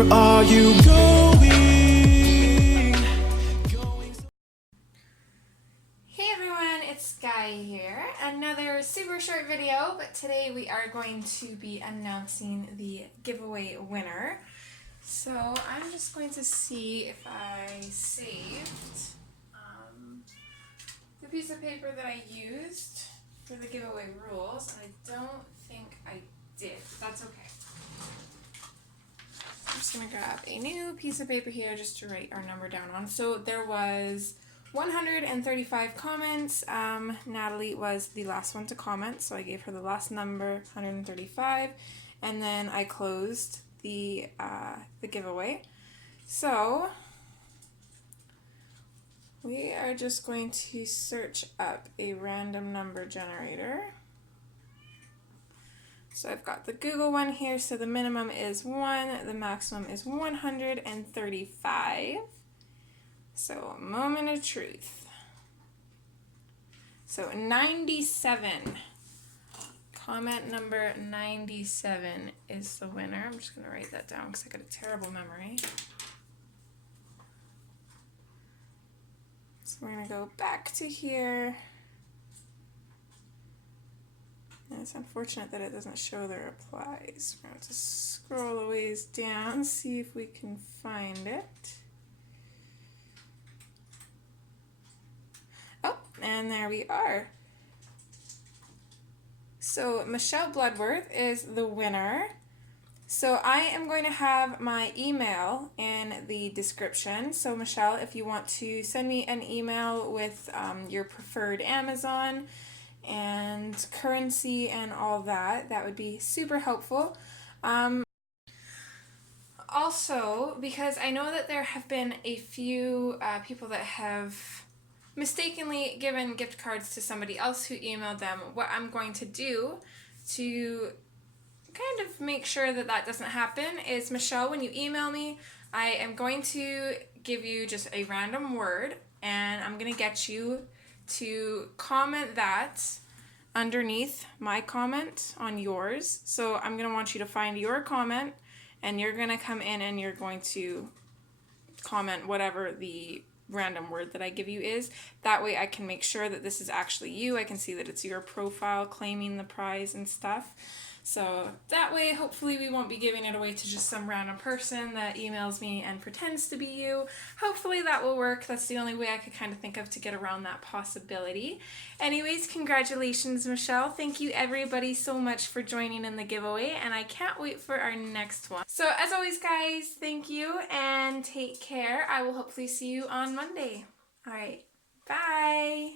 Where are you going? Hey everyone, it's Skyee here. Another super short video, but today we are going to be announcing the giveaway winner. So I'm just going to see if I saved the piece of paper that I used for the giveaway rules. I don't think I did, but that's okay. I'm just going to grab a new piece of paper here just to write our number down on. So there was 135 comments. Natalie was the last one to comment, so I gave her the last number, 135, and then I closed the giveaway. So we are just going to search up a random number generator. So I've got the Google one here, so the minimum is 1, the maximum is 135. So moment of truth. So 97. Comment number 97 is the winner. I'm just going to write that down because I got a terrible memory. So we're going to go back to here. And it's unfortunate that it doesn't show the replies. We're going to scroll a ways down, see if we can find it. Oh, and there we are. So Michelle Bloodworth is the winner. So I am going to have my email in the description. So Michelle, if you want to send me an email with your preferred Amazon and currency and all that, that would be super helpful. Also, because I know that there have been a few people that have mistakenly given gift cards to somebody else who emailed them, what I'm going to do to kind of make sure that that doesn't happen is, Michelle, when you email me, I am going to give you just a random word, and I'm going to get you to comment that underneath my comment on yours. So I'm going to want you to find your comment, and you're going to come in and you're going to comment whatever the random word that I give you is. That way I can make sure that this is actually you. I can see that it's your profile claiming the prize and stuff. So that way, hopefully we won't be giving it away to just some random person that emails me and pretends to be you. Hopefully that will work. That's the only way I could kind of think of to get around that possibility. Anyways, congratulations, Michelle. Thank you everybody so much for joining in the giveaway, and I can't wait for our next one. So as always, guys, thank you and take care. I will hopefully see you on Monday. All right, bye.